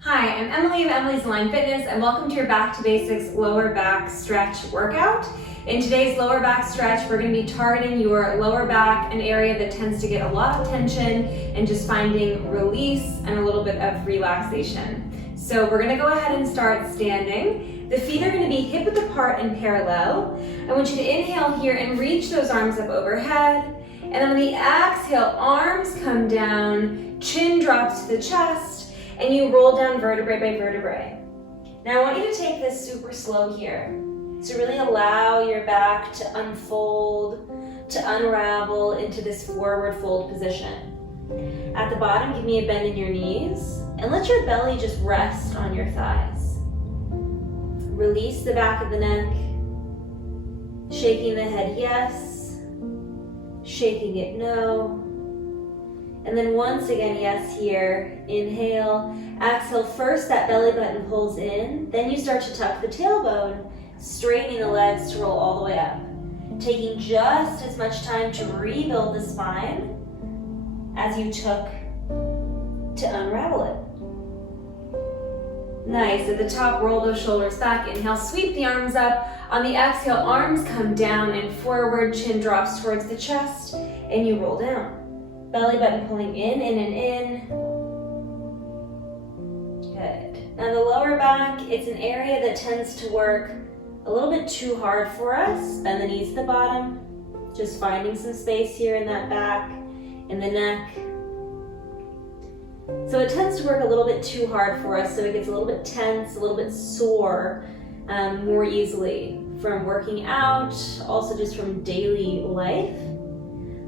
Hi, I'm Emily of Emily's Line Fitness, and welcome to your Back to Basics lower back stretch workout. In today's lower back stretch, we're going to be targeting your lower back, an area that tends to get a lot of tension, and just finding release and a little bit of relaxation. So we're going to go ahead and start standing. The feet are going to be hip width apart and parallel. I want you to inhale here and reach those arms up overhead. And then on the exhale, arms come down, chin drops to the chest, and you roll down vertebrae by vertebrae. Now I want you to take this super slow here. So really allow your back to unfold, to unravel into this forward fold position. At the bottom, give me a bend in your knees, and let your belly just rest on your thighs. Release the back of the neck, shaking the head yes, shaking it no. And then once again, yes here, inhale, exhale. First that belly button pulls in, then you start to tuck the tailbone, straightening the legs to roll all the way up. Taking just as much time to rebuild the spine as you took to unravel it. Nice, at the top, roll those shoulders back. Inhale, sweep the arms up. On the exhale, arms come down and forward, chin drops towards the chest, and you roll down. Belly button pulling in and in. Good. Now the lower back, it's an area that tends to work a little bit too hard for us. Bend the knees to the bottom. Just finding some space here in that back, in the neck. So it tends to work a little bit too hard for us, so it gets a little bit tense, a little bit sore more easily from working out, also just from daily life.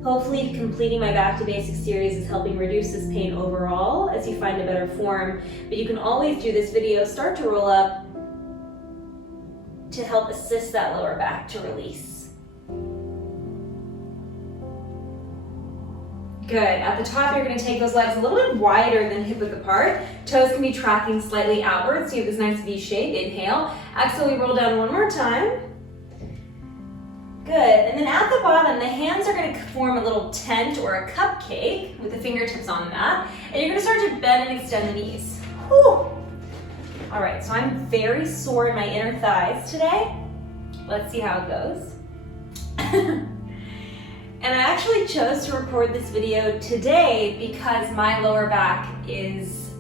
Hopefully completing my Back to Basics series is helping reduce this pain overall as you find a better form, but you can always do this video, start to roll up to help assist that lower back to release. Good. At the top, you're going to take those legs a little bit wider than hip width apart. Toes can be tracking slightly outwards, so you have this nice V shape. Inhale. Exhale, we roll down one more time. Good. And then at the bottom, the hands are going to form a little tent or a cupcake with the fingertips on the mat. And you're going to start to bend and extend the knees. Whew. All right, so I'm very sore in my inner thighs today. Let's see how it goes. And I actually chose to record this video today because my lower back is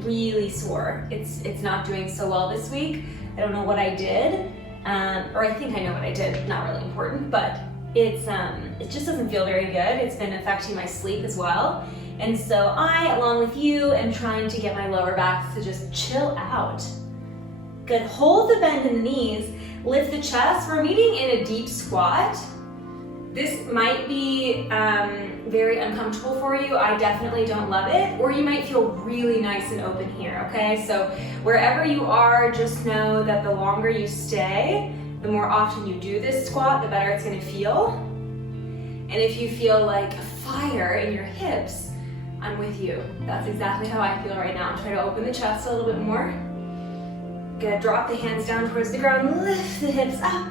really sore. It's not doing so well this week. I don't know what I did, or I think I know what I did, not really important, but it just doesn't feel very good. It's been affecting my sleep as well. And so I, along with you, am trying to get my lower back to just chill out. Good, hold the bend in the knees, lift the chest. We're meeting in a deep squat. This might be very uncomfortable for you. I definitely don't love it. Or you might feel really nice and open here, okay? So wherever you are, just know that the longer you stay, the more often you do this squat, the better it's gonna feel. And if you feel like a fire in your hips, I'm with you. That's exactly how I feel right now. Try to open the chest a little bit more. Good, drop the hands down towards the ground, lift the hips up.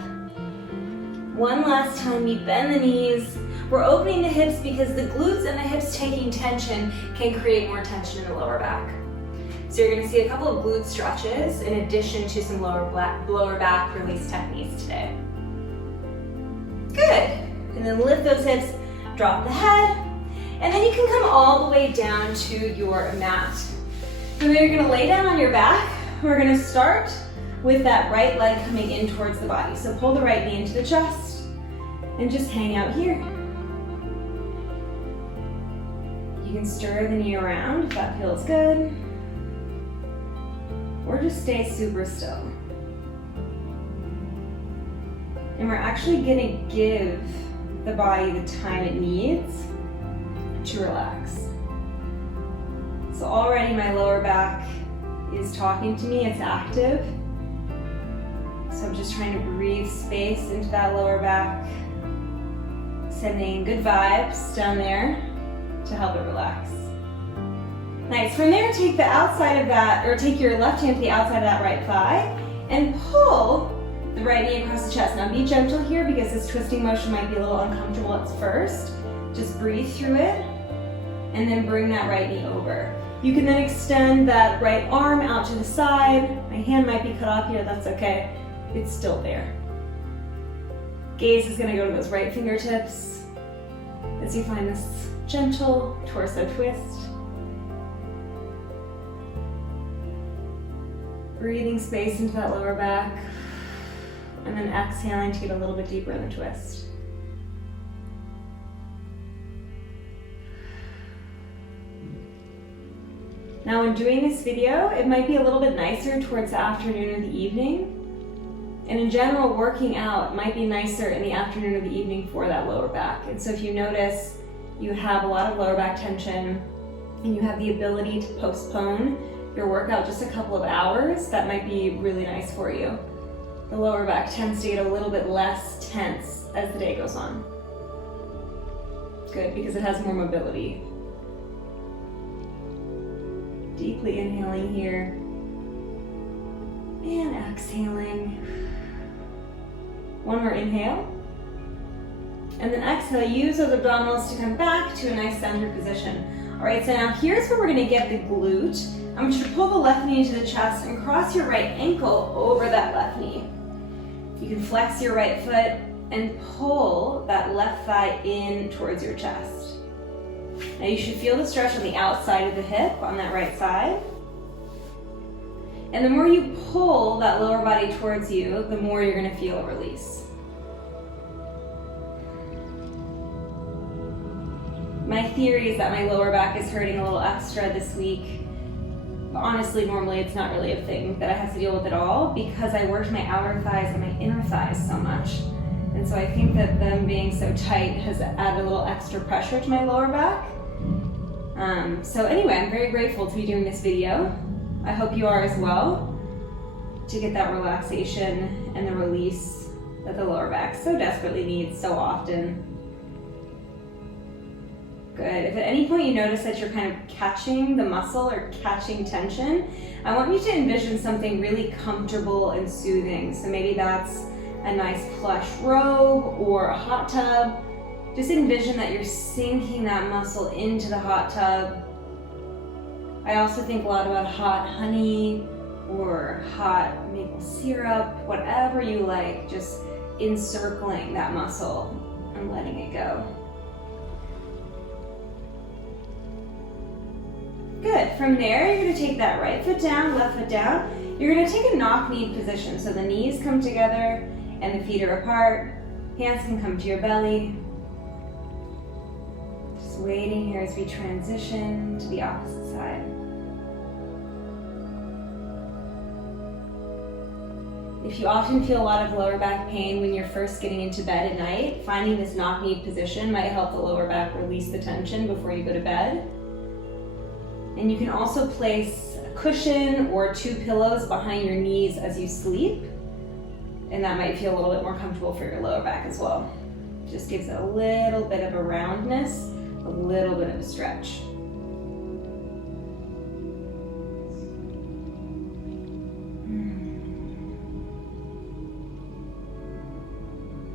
One last time, we bend the knees. We're opening the hips because the glutes and the hips taking tension can create more tension in the lower back. So you're gonna see a couple of glute stretches in addition to some lower back release techniques today. Good, and then lift those hips, drop the head, and then you can come all the way down to your mat. So then you're gonna lay down on your back. We're gonna start with that right leg coming in towards the body. So pull the right knee into the chest and just hang out here. You can stir the knee around if that feels good, or just stay super still. And we're actually gonna give the body the time it needs to relax. So already my lower back is talking to me, it's active. So I'm just trying to breathe space into that lower back, sending good vibes down there to help it relax. Nice, from there take the outside of that, or take your left hand to the outside of that right thigh and pull the right knee across the chest. Now be gentle here because this twisting motion might be a little uncomfortable at first. Just breathe through it and then bring that right knee over. You can then extend that right arm out to the side. My hand might be cut off here, that's okay. It's still there. Gaze is gonna go to those right fingertips as you find this gentle torso twist. Breathing space into that lower back, and then exhaling to get a little bit deeper in the twist. Now when doing this video, it might be a little bit nicer towards the afternoon or the evening. And in general, working out might be nicer in the afternoon or the evening for that lower back. And so if you notice you have a lot of lower back tension and you have the ability to postpone your workout just a couple of hours, that might be really nice for you. The lower back tends to get a little bit less tense as the day goes on. Good, because it has more mobility. Deeply inhaling here and exhaling. One more inhale. And then exhale, use those abdominals to come back to a nice centered position. All right, so now here's where we're gonna get the glute. I want you to pull the left knee into the chest and cross your right ankle over that left knee. You can flex your right foot and pull that left thigh in towards your chest. Now you should feel the stretch on the outside of the hip on that right side. And the more you pull that lower body towards you, the more you're gonna feel a release. My theory is that my lower back is hurting a little extra this week. But honestly, normally it's not really a thing that I have to deal with at all because I worked my outer thighs and my inner thighs so much. And so I think that them being so tight has added a little extra pressure to my lower back. So anyway, I'm very grateful to be doing this video. I hope you are as well, to get that relaxation and the release that the lower back so desperately needs so often. Good. If at any point you notice that you're kind of catching the muscle or catching tension, I want you to envision something really comfortable and soothing. So maybe that's a nice plush robe or a hot tub. Just envision that you're sinking that muscle into the hot tub. I also think a lot about hot honey or hot maple syrup, whatever you like, just encircling that muscle and letting it go. Good. From there, you're going to take that right foot down, left foot down. You're going to take a knock-kneed position. So the knees come together and the feet are apart. Hands can come to your belly. Just waiting here as we transition to the opposite side. If you often feel a lot of lower back pain when you're first getting into bed at night, finding this knock-kneed position might help the lower back release the tension before you go to bed. And you can also place a cushion or 2 pillows behind your knees as you sleep. And that might feel a little bit more comfortable for your lower back as well. Just gives it a little bit of a roundness, a little bit of a stretch.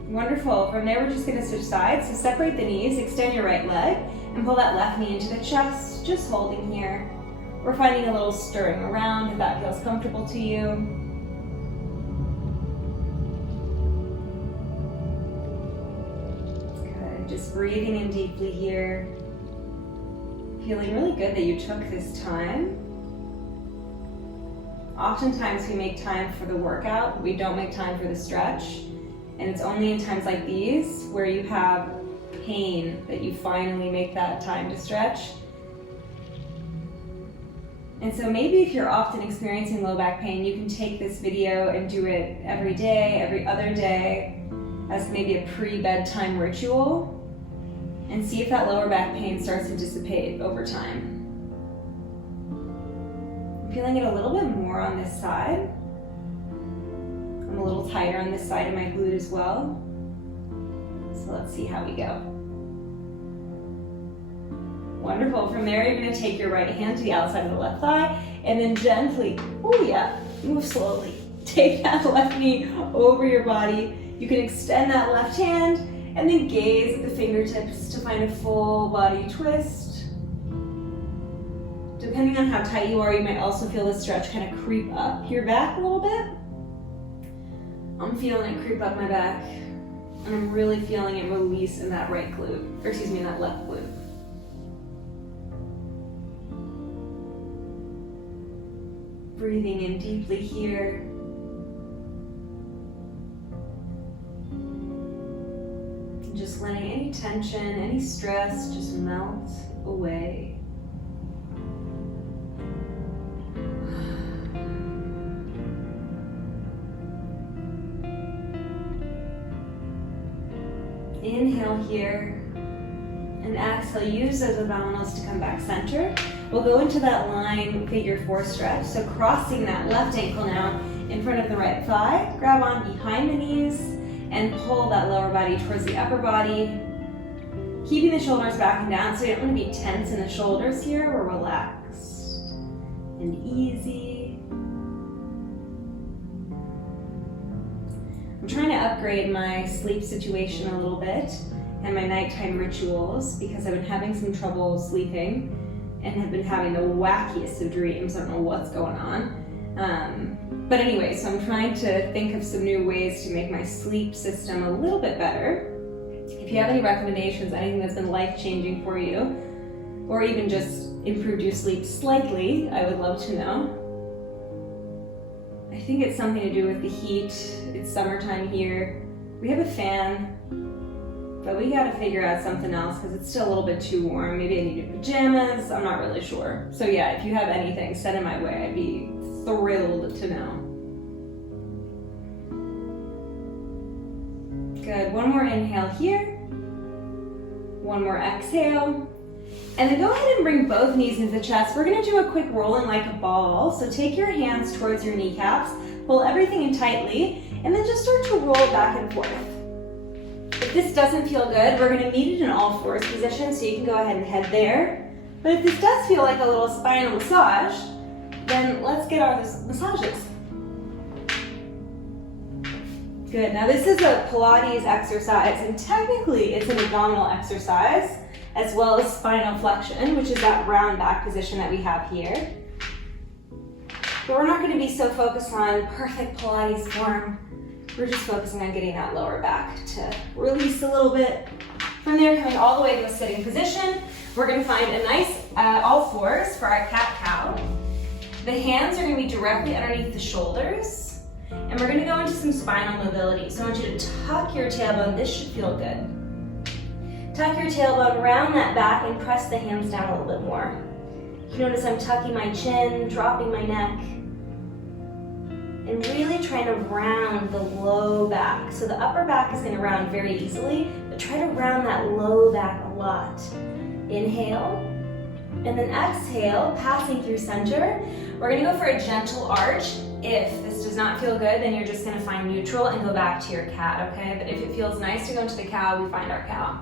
Wonderful. From there, we're just going to switch sides. So separate the knees, extend your right leg, and pull that left knee into the chest, just holding here. We're finding a little stirring around if that feels comfortable to you. Good. Just breathing in deeply here. Feeling really good that you took this time. Oftentimes we make time for the workout, we don't make time for the stretch. And it's only in times like these where you have pain that you finally make that time to stretch. And so maybe if you're often experiencing low back pain, you can take this video and do it every day, every other day, as maybe a pre-bedtime ritual, and see if that lower back pain starts to dissipate over time. I'm feeling it a little bit more on this side. I'm a little tighter on this side of my glute as well. So let's see how we go. Wonderful. From there, you're going to take your right hand to the outside of the left thigh and then gently, oh yeah, move slowly. Take that left knee over your body. You can extend that left hand and then gaze at the fingertips to find a full body twist. Depending on how tight you are, you might also feel this stretch kind of creep up your back a little bit. I'm feeling it creep up my back, and I'm really feeling it release in that right glute, or excuse me, in that left glute. Breathing in deeply here. Just letting any tension, any stress just melt away. Inhale here, and exhale, use those abdominals to come back center. We'll go into that lying figure 4 stretch, so crossing that left ankle now in front of the right thigh, grab on behind the knees, and pull that lower body towards the upper body, keeping the shoulders back and down, so you don't want to be tense in the shoulders here. We're relaxed and easy. I'm trying to upgrade my sleep situation a little bit and my nighttime rituals because I've been having some trouble sleeping and have been having the wackiest of dreams. I don't know what's going on. But anyway, so I'm trying to think of some new ways to make my sleep system a little bit better. If you have any recommendations, anything that's been life-changing for you, or even just improved your sleep slightly, I would love to know. I think it's something to do with the heat. It's summertime here. We have a fan, but we gotta figure out something else because it's still a little bit too warm. Maybe I need new pajamas. I'm not really sure. So yeah, if you have anything, send it my way. I'd be thrilled to know. Good. One more inhale here. One more exhale. And then go ahead and bring both knees into the chest. We're gonna do a quick rolling like a ball. So take your hands towards your kneecaps, pull everything in tightly, and then just start to roll back and forth. If this doesn't feel good, we're gonna meet it in all fours position, so you can go ahead and head there. But if this does feel like a little spinal massage, then let's get our massages. Good, now this is a Pilates exercise, and technically it's an abdominal exercise, as well as spinal flexion, which is that round back position that we have here. But we're not gonna be so focused on perfect Pilates form. We're just focusing on getting that lower back to release a little bit. From there, coming all the way to a sitting position, we're gonna find a nice all fours for our cat-cow. The hands are gonna be directly underneath the shoulders, and we're gonna go into some spinal mobility. So I want you to tuck your tailbone. This should feel good. Tuck your tailbone around that back and press the hands down a little bit more. You notice I'm tucking my chin, dropping my neck, and really trying to round the low back. So the upper back is gonna round very easily, but try to round that low back a lot. Inhale, and then exhale, passing through center. We're gonna go for a gentle arch. If this does not feel good, then you're just gonna find neutral and go back to your cat, okay? But if it feels nice to go into the cow, we find our cow.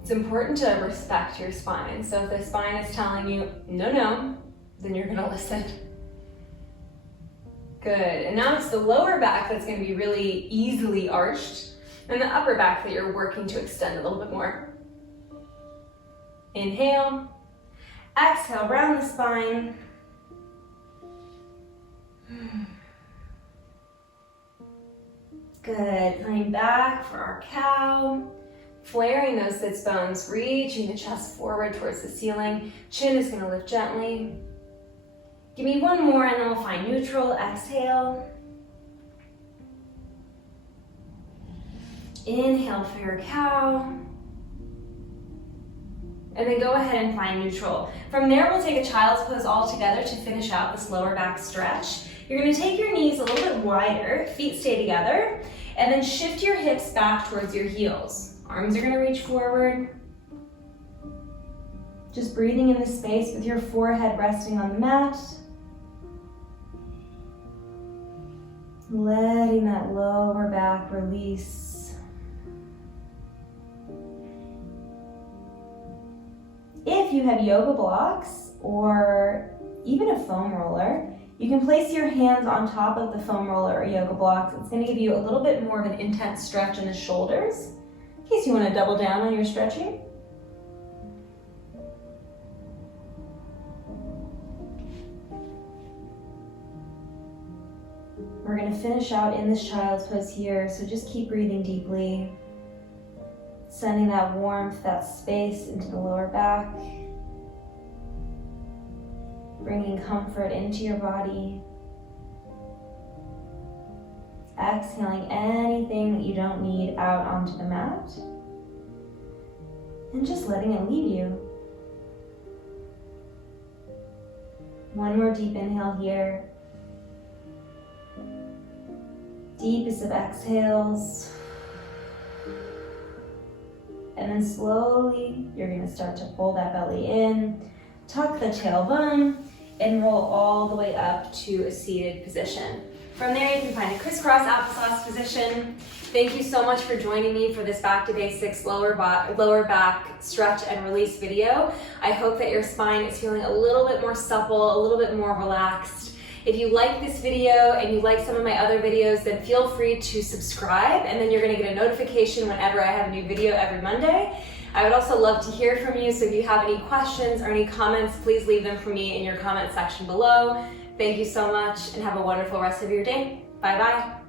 It's important to respect your spine. So if the spine is telling you, no, then you're gonna listen. Good, and now it's the lower back that's gonna be really easily arched, and the upper back that you're working to extend a little bit more. Inhale, exhale, round the spine. Good, coming back for our cow. Flaring those sits bones, reaching the chest forward towards the ceiling. Chin is gonna lift gently. Give me one more and then we'll find neutral. Exhale. Inhale for your cow. And then go ahead and find neutral. From there, we'll take a child's pose all together to finish out this lower back stretch. You're gonna take your knees a little bit wider, feet stay together, and then shift your hips back towards your heels. Arms are gonna reach forward. Just breathing in the space with your forehead resting on the mat. Letting that lower back release. If you have yoga blocks or even a foam roller, you can place your hands on top of the foam roller or yoga blocks. It's going to give you a little bit more of an intense stretch in the shoulders, in case you want to double down on your stretching. we're going to finish out in this child's pose here, so just keep breathing deeply, sending that warmth, that space into the lower back, bringing comfort into your body. Exhaling anything that you don't need out onto the mat, and just letting it leave you. One more deep inhale here. Deepest of exhales. And then slowly, you're going to start to pull that belly in, tuck the tailbone, and roll all the way up to a seated position. From there, you can find a crisscross applesauce position. Thank you so much for joining me for this Back to Basics lower back stretch and release video. I hope that your spine is feeling a little bit more supple, a little bit more relaxed. If you like this video and you like some of my other videos, then feel free to subscribe, and then you're gonna get a notification whenever I have a new video every Monday. I would also love to hear from you, so if you have any questions or any comments, please leave them for me in your comment section below. Thank you so much, and have a wonderful rest of your day. Bye-bye.